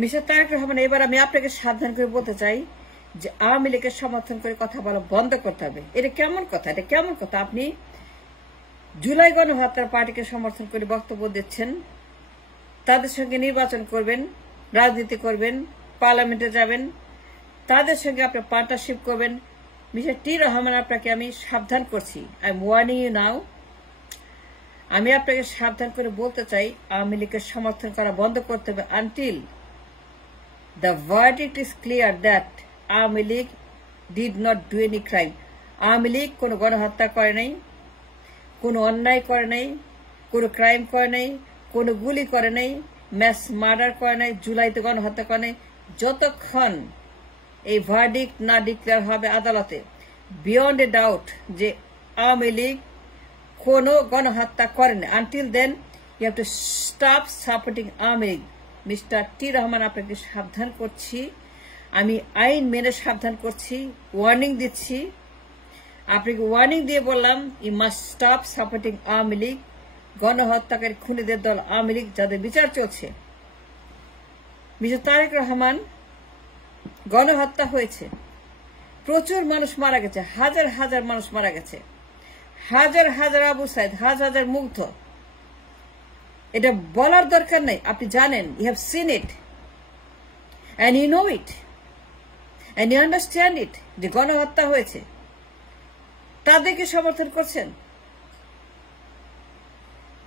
Mister Tarique Rahman, এবার আমি আপনাকে সাবধান করে বলতে চাই যে আওয়ামী লীগের সমর্থন করে কথা বলা বন্ধ করতে হবে। এটা কেমন কথা? আপনি জুলাই গণহত্যার পার্টিকে সমর্থন করে বক্তব্য দিচ্ছেন, তাদের সঙ্গে নির্বাচন করবেন, রাজনীতি করবেন, পার্লামেন্টে যাবেন, তাদের সঙ্গে আপনি পার্টনারশিপ করবেন। মিস্টার টি রহমান, আপনাকে আমি সাবধান করছি। আই এম ওয়ার্নিং ইউ নাও। আমি আপনাকে সাবধান করে বলতে চাই, আওয়ামী লীগের সমর্থন করা বন্ধ করতে হবে until the verdict is clear that Awami League did not do any crime. Awami League কোনো গণহত্যা করে নাই, কোনো অন্যায় করে নাই, কোনো ক্রাইম করে নাই, কোনো গুলি করে নাই, ম্যাস মার্ডার করে নাই, জুলাইতে গণহত্যা করে নাই। যতক্ষণ এই ভার্ডিক্ট না ডিক্লেয়ার হবে আদালতে বিয়ন্ড এ ডাউট যে আওয়ামী লীগ কোনো গণহত্যা করেনি, until then you have to stop supporting Awami League. Mister T Rahman, আপনাকে সাবধান করছি, আমি আইন মেনে সাবধান করছি, ওয়ার্নিং দিচ্ছি। আপনাকে ওয়ার্নিং দিয়ে বললাম, you must stop supporting Awami League, গণহত্যাকারী খুনিদের দল আওয়ামী লীগ, যাদের বিচার চলছে। মিস্টার তারেক রহমান, গণহত্যা হয়েছে, প্রচুর মানুষ মারা গেছে, হাজার হাজার মানুষ মারা গেছে, হাজার হাজার আবু সাইদ, হাজার হাজার মুগ্ধ। এটা বলার দরকার নেই, আপনি জানেন, you have seen it and you know it and you understand it, যে গণহত্যা হয়েছে। তাদেরকে সমর্থন করছেন।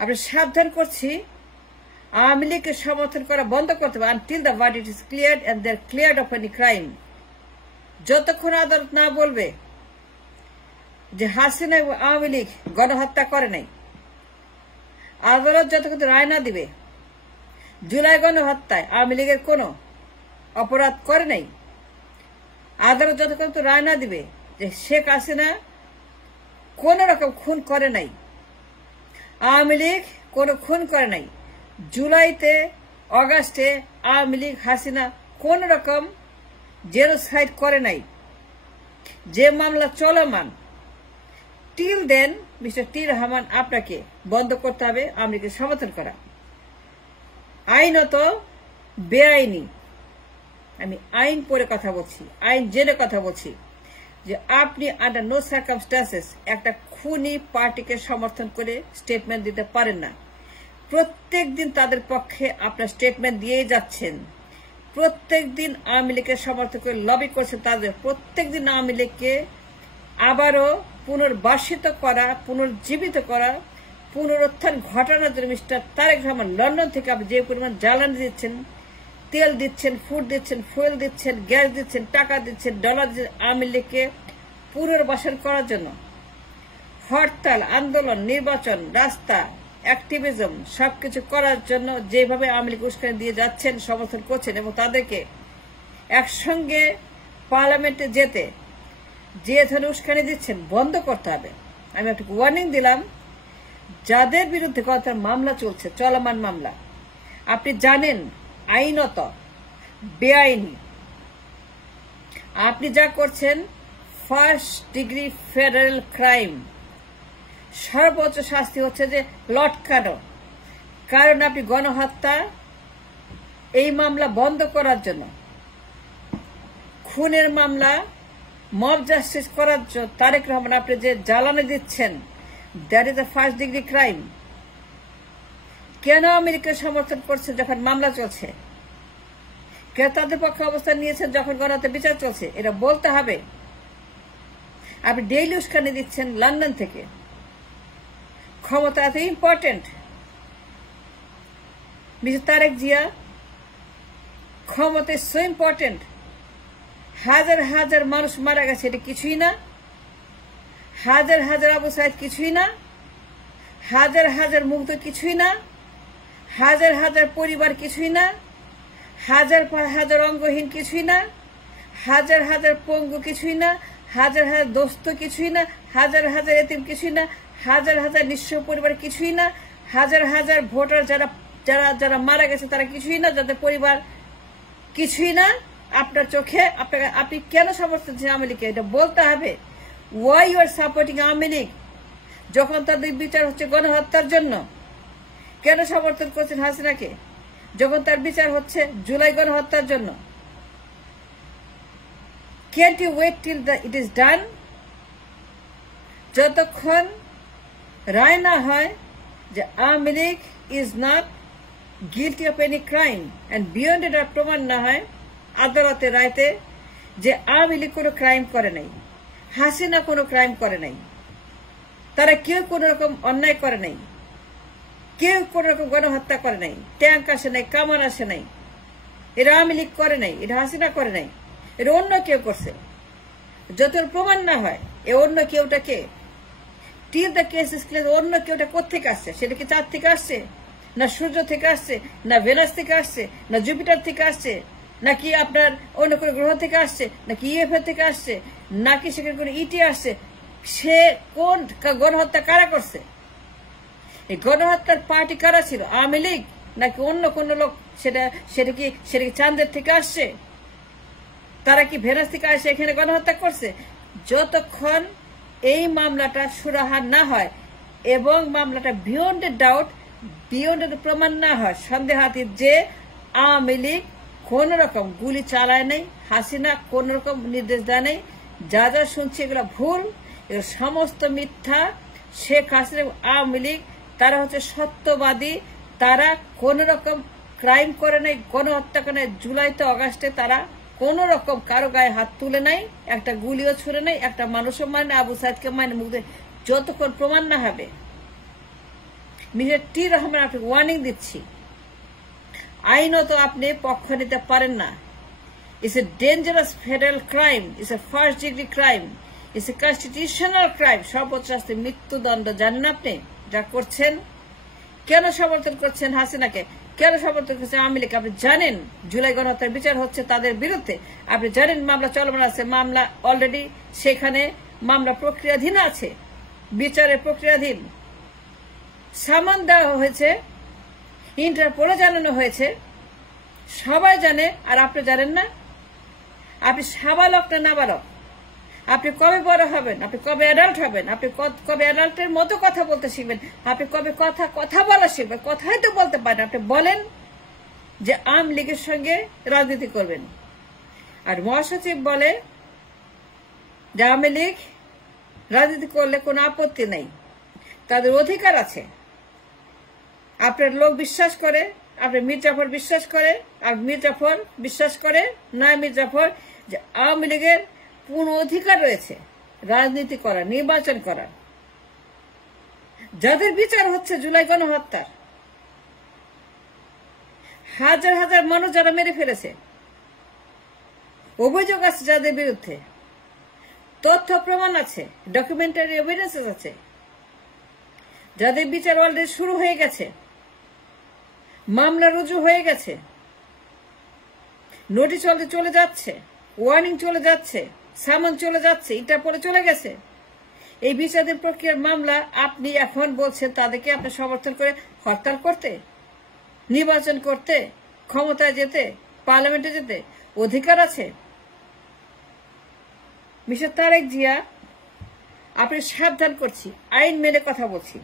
আপনি সাবধান করছি, আওয়ামী লীগকে সমর্থন করা বন্ধ করতে হবে until the verdict is cleared and they are cleared of any crime. যতক্ষণ আদালত না বলবে যে হাসিনা আওয়ামী লীগ গণহত্যা করে নাই, আদালত যতক্ষণ রায় না দিবে জুলাই গণহত্যায় আওয়ামী লীগের কোনো অপরাধ করে নাই, আদালত যতক্ষণ রায় না দিবে যে শেখ হাসিনা কোন রকম খুন করে নাই, আওয়ামী লীগ কোনো খুন করে নাই, জুলাইতে অগাস্টে আওয়ামী লীগ হাসিনা কোন রকম জেনোসাইড করে নাই, যে মামলা চলমান, till then mister T Rahman, আপনাকে বন্ধ করতে হবে আওয়ামী লীগের সমর্থন করা। আইনত বেআইনি, আমি আইন পড়ে কথা বলছি, আইন জেনে কথা বলছি, যে আপনি আন্ডার নো সার্কামস্টান্সেস একটা খুনি পার্টিকে সমর্থন করে স্টেটমেন্ট দিতে পারেন না। প্রত্যেক দিন তাদের পক্ষে আপনার স্টেটমেন্ট দিয়েই যাচ্ছেন, প্রত্যেক দিন আওয়ামী লীগের সমর্থন করে লবি করছেন, তাদের প্রত্যেক দিন আওয়ামী লীগকে আবারও পুনর্বাসিত করা, পুনর্জীবিত করা, পুনরুত্থান ঘটানোর জন্য মিস্টার তারেক রহমান লন্ডন থেকে আপনি যে পরিমাণ জ্বালানি দিচ্ছেন, তেল দিচ্ছেন, ফুড দিচ্ছেন, ফুয়েল দিচ্ছেন, গ্যাস দিচ্ছেন, টাকা দিচ্ছেন, ডলার দিচ্ছেন আওয়ামী লীগকে পুনর্বাসন করার জন্য, হরতাল, আন্দোলন, নির্বাচন, রাস্তা, অ্যাক্টিভিজম সবকিছু করার জন্য যেভাবে আওয়ামী লীগ উস্কানি দিয়ে যাচ্ছেন, সমর্থন করছেন এবং তাদেরকে একসঙ্গে পার্লামেন্টে যেতে যে ধরনের উস্কানি দিচ্ছেন বন্ধ করতে হবে। আমি একটা ওয়ার্নিং দিলাম, যাদের বিরুদ্ধে গণহত্যার মামলা চলছে, চলমান মামলা, আপনি জানেন আইনত বেআইনি, আপনি যা করছেন ফার্স্ট ডিগ্রি ফেডারেল ক্রাইম, সর্বোচ্চ শাস্তি হচ্ছে যে লটকানো। কারণ আপনি গণহত্যা এই মামলা বন্ধ করার জন্য, খুনের মামলা মব জাস্টিস করার জন্য তারেক রহমান আপনি যে জ্বালানি দিচ্ছেন, that is a first degree crime. কেন আমেরিকা সমর্থন করছেন যখন মামলা চলছে? কেন তাদের পক্ষে অবস্থান নিয়েছেন যখন গণহত্যা বিচার চলছে? এটা বলতে হবে। আপনি ডেইলি উস্কানি দিচ্ছেন লন্ডন থেকে। ক্ষমতা এত ইম্পর্টেন্ট মিস্টার তারেক জিয়া, ক্ষমতা ইজ সো ইম্পর্টেন্ট। হাজার হাজার মানুষ মারা গেছে, এটা কিছুই না। হাজার হাজার আবু সাইদ কিছুই না। হাজার হাজার মুগ্ধ কিছুই না। হাজার হাজার পরিবার কিছুই না। হাজার হাজার অঙ্গহীন কিছুই না। হাজার হাজার পঙ্গু কিছুই না। হাজার হাজার দোস্ত কিছুই না। হাজার হাজার এতিম কিছুই না। হাজার হাজার নিঃস্ব পরিবার কিছুই না। হাজার হাজার ভোটার যারা যারা যারা মারা গেছে তারা কিছুই না, যাদের পরিবার কিছুই না। আপনার চোখে আপনি কেন সমর্থন করছেন আওয়ামী লীগকে? এটা বলতে হবে। Why you are supporting Awami League যখন তাদের বিচার হচ্ছে গণহত্যার জন্য? কেন সমর্থন করছেন হাসিনাকে? যখন তার বিচার হচ্ছে জুলাই গণহত্যার জন্য? Can't you wait till it is done? যতক্ষণ রায় না হয় যে Awami League is not guilty of any crime and beyond এটা প্রমাণ না হয় আদালতের রায়তে যে আওয়ামী লীগ কোনো ক্রাইম করে নাই, হাসিনা কোনো ক্রাইম করে নাই, তারা কেউ কোন রকম অন্যায় করে নাই, কেউ কোন রকম গণহত্যা করে নাই, ট্যাঙ্ক আসে নাই, কামান আসে নাই, এটা আওয়ামী লীগ করে নাই, এটা হাসিনা করে নাই, এটা অন্য কেউ করছে। যত প্রমাণ না হয় এ অন্য কেউটাকে till the case is clear, অন্য কেউটা কোথেকে আসছে? সেটা কি চাঁদ থেকে আসছে, না সূর্য থেকে আসছে, না ভেনাস থেকে আসছে, না জুপিটার থেকে আসছে, নাকি আপনার অন্য কোনো গ্রহ থেকে আসছে, নাকি ইএফএ থেকে আসছে, নাকি সেখানে কোনো ইটি আসছে? সে কোন গণহত্যা কারা করছে? এই গণহত্যার পার্টি কারা ছিল? আওয়ামী লীগ নাকি অন্য কোন লোক? সেটা কি চাঁদের থেকে আসছে? তারা কি ভেনাস থেকে আসে এখানে গণহত্যা করছে? যতক্ষণ এই মামলাটা সুরাহা না হয় এবং মামলাটা বিয়ন্ড ডাউট, বিয়ন্ড প্রমাণ না হয় সন্দেহাতীত যে আওয়ামী লীগ কোন রকম গুলি চালায় নাই, হাসিনা কোন রকম নির্দেশ দেয় নাই, যা যা শুনছি এগুলো ভুল, এগুলো সমস্ত মিথ্যা। শেখ হাসিনা আওয়ামী লীগ তারা হচ্ছে সত্যবাদী, তারা কোন রকম ক্রাইম করে নাই, গণহত্যা করে নাই। জুলাইতে অগাস্টে তারা কোন রকম কারো গায়ে হাত তুলে নাই, একটা গুলিও ছুড়ে নাই, একটা মানুষও মানে আবু সাইদকে মানে মুখ দিয়ে যতক্ষণ প্রমাণ না হবে। মিস্টার টি রহমান, আপনি ওয়ার্নিং দিচ্ছি, আইনত আপনি পক্ষ নিতে পারেন না। It's a dangerous federal crime, it's a first degree crime, it's a constitutional crime. সর্বোচ্চ শাস্তি মৃত্যুদণ্ড। জানেন আপনি যা করছেন? কেন সমর্থন করছেন হাসিনাকে? কেন সমর্থন করছেন আওয়ামী লীগ? আপনি জানেন জুলাই গণহত্যার বিচার হচ্ছে তাদের বিরুদ্ধে। আপনি জানেন মামলা চলমান আছে, মামলা অলরেডি সেখানে মামলা প্রক্রিয়াধীন আছে, বিচারের প্রক্রিয়াধীন। সামান দেওয়া হয়েছে, ইন্টারপোলে জানানো হয়েছে, সবাই জানে। আর আপনি জানেন না? আপনি সাবালক না নাবালক? আপনি কবে বড় হবেন? আপনি কবে অ্যাডাল্ট হবেন? আপনি কবে অ্যাডাল্টের মতো কথা বলতে শিখবেন? আপনি কবে কথা বলা শিখবেন? কথাই তো বলতে পারেন। আপনি বলেন যে আওয়ামী লীগের সঙ্গে রাজনীতি করবেন, আর মহাসচিব বলে যে আওয়ামী লীগ রাজনীতি করলে কোনো আপত্তি নেই, তাদের অধিকার আছে। আপনার লোক বিশ্বাস করে, আপনার মীর জাফর বিশ্বাস করে, আর মীর জাফর বিশ্বাস করে না মীর জাফর যে আওয়ামী লীগের পূর্ণ অধিকার রয়েছে রাজনীতি করার, নির্বাচন করার। যাদের বিচার হচ্ছে জুলাই গণহত্যার, হাজার হাজার মানুষ যারা মেরে ফেলেছে, অভিযোগ আছে যাদের বিরুদ্ধে, তথ্য প্রমাণ আছে, ডকুমেন্টারি এভিডেন্সেস আছে, যাদের বিচার অলরেডি শুরু হয়ে গেছে, মামলা রুজু হয়ে গেছে, নোটিশ অলরেডি চলে যাচ্ছে, ওয়ার্নিং চলে যাচ্ছে, সামন চলে যাচ্ছে, ইন্টারপোলে চলে গেছে। এই বিচারাধীন প্রক্রিয়ার মামলা আপনি এখন বলছেন তাদেরকে আপনি সমর্থন করে হরতাল করতে, নির্বাচন করতে, ক্ষমতায় যেতে, পার্লামেন্টে যেতে অধিকার আছে। মিস্টার তারেক জিয়া, আপনি সাবধান করছি, আইন মেনে কথা বলছি।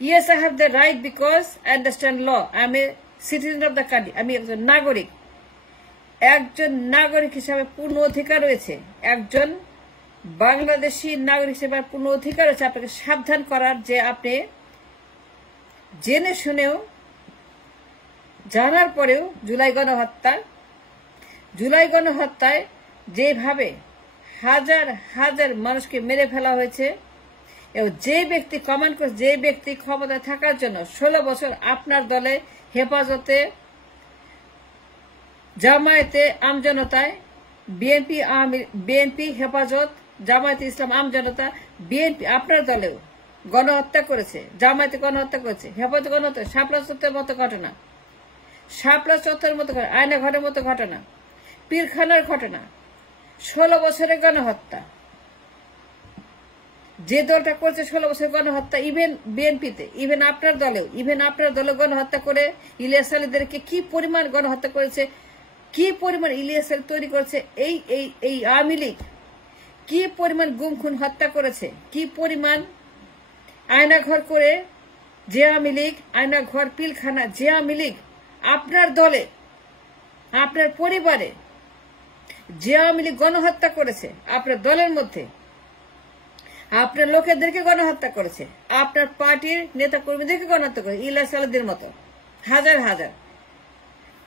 Yes, I have the right because I understand law. I am a citizen of the country. আমি একজন নাগরিক। একজন নাগরিক হিসাবে পূর্ণ অধিকার রয়েছে, একজন বাংলাদেশি নাগরিক হিসেবে পূর্ণ অধিকার রয়েছে আপনাকে সাবধান করার, যে আপনি জেনে শুনেও জানার পরেও জুলাই গণহত্যায় যেভাবে হাজার হাজার মানুষকে মেরে ফেলা হয়েছে, এবং যে ব্যক্তি কমান্ড করে, যে ব্যক্তি ক্ষমতায় থাকার জন্য 16 বছর আপনার দলে হেফাজতে, জামায়াতে আমজনতায়, বিএনপি হেফাজত, জামায়াতে ইসলাম আমজনতা, বিএনপি আপনার দলেও গণহত্যা করেছে, জামায়াতে গণহত্যা করেছে, হেফাজত গণহত্যা, শাপলা চত্বরের মতো ঘটনা, আয়না ঘরের মতো ঘটনা, পীরখানার ঘটনা, 16 বছরের গণহত্যা। যে দলটা করছে 16 বছরের গণহত্যা, ইভেন বিএনপিতে, ইভেন আপনার দলেও গণহত্যা করে ইলিয়াস আলীদেরকে কি পরিমাণ গণহত্যা করেছে, কি পরিমাণ ইলিয়াস আলী তৈরি করেছে এই আওয়ামী লীগ, কি পরিমাণ গুম খুন হত্যা করেছে, কি পরিমাণ আয়নাঘর করে যে আওয়ামী লীগ, আয়নাঘর পিলখানা যে আওয়ামী লীগ আপনার দলে, আপনার পরিবারে যে আওয়ামী লীগ গণহত্যা করেছে, আপনার দলের মধ্যে আপনার লোকেদেরকে গণহত্যা করেছে, আপনার পার্টির নেতা কর্মীদেরকে গণহত্যা করেছে, ইলিয়াস আলীদের মতো হাজার হাজার,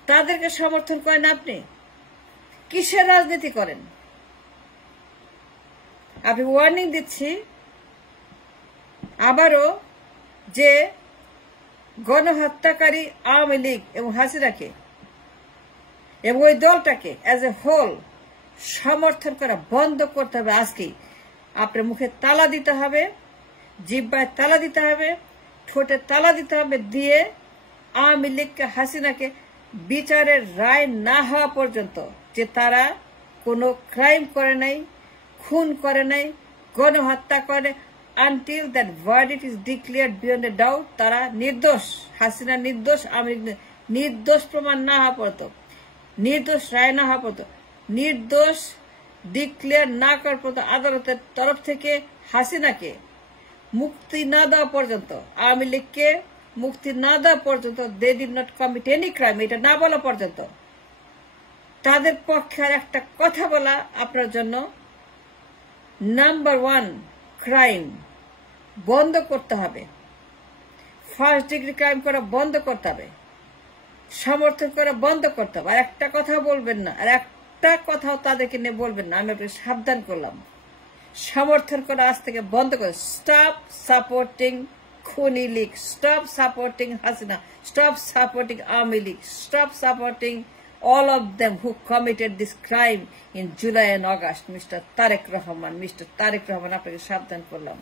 তাদেরকে সমর্থন করেন আপনি? কিসের রাজনীতি করেন? আমি ওয়ার্নিং দিচ্ছি আবারও যে গণহত্যাকারী আওয়ামী লীগ এবং হাসিনাকে এবং ওই দলটাকে অ্যাজ এ হোল সমর্থন করা বন্ধ করতে হবে। আজকেই আপনার মুখে তালা দিতে হবে, জিহ্বায় তালা দিতে হবে, ঠোঁটে তালা দিতে হবে, দিয়ে আওয়ামী লীগকে, হাসিনাকে বিচারের রায় না হওয়া পর্যন্ত, যে তারা কোনো ক্রাইম করে নাই, খুন করে নাই, গণহত্যা করে, until that verdict is declared beyond A doubt, তারা নির্দোষ, হাসিনা নির্দোষ, আওয়ামী লীগ নির্দোষ প্রমাণ না হওয়া পর্যন্ত, নির্দোষ রায় না হওয়া পর্যন্ত, নির্দোষ ডিক্লেয়ার না করার পর্যন্ত, আদালতের তরফ থেকে হাসিনাকে মুক্তি না দেওয়া পর্যন্ত, আওয়ামী লীগকে মুক্তি না দেওয়া পর্যন্ত, they did not commit any crime, এটা না বলা পর্যন্ত, তাদের পক্ষে আর একটা কথা বলা আপনার জন্য নাম্বার 1 ক্রাইম। বন্ধ করতে হবে, ফার্স্ট ডিগ্রি ক্রাইম করা বন্ধ করতে হবে, সমর্থন করা বন্ধ করতে হবে। আর একটা কথা বলবেন না, আর একটা কথাও তাদেরকে নিয়ে বলবেন না, আমি আপনাকে সাবধান করলাম। সমর্থন করা আজ থেকে বন্ধ করে, স্টপ সাপোর্টিং খুনি League, stop supporting Hasina, stop supporting Awami League, stop supporting all of them who committed this crime in July and August. Mr. Tariq Rahman, আপনাকে সাবধান করলাম।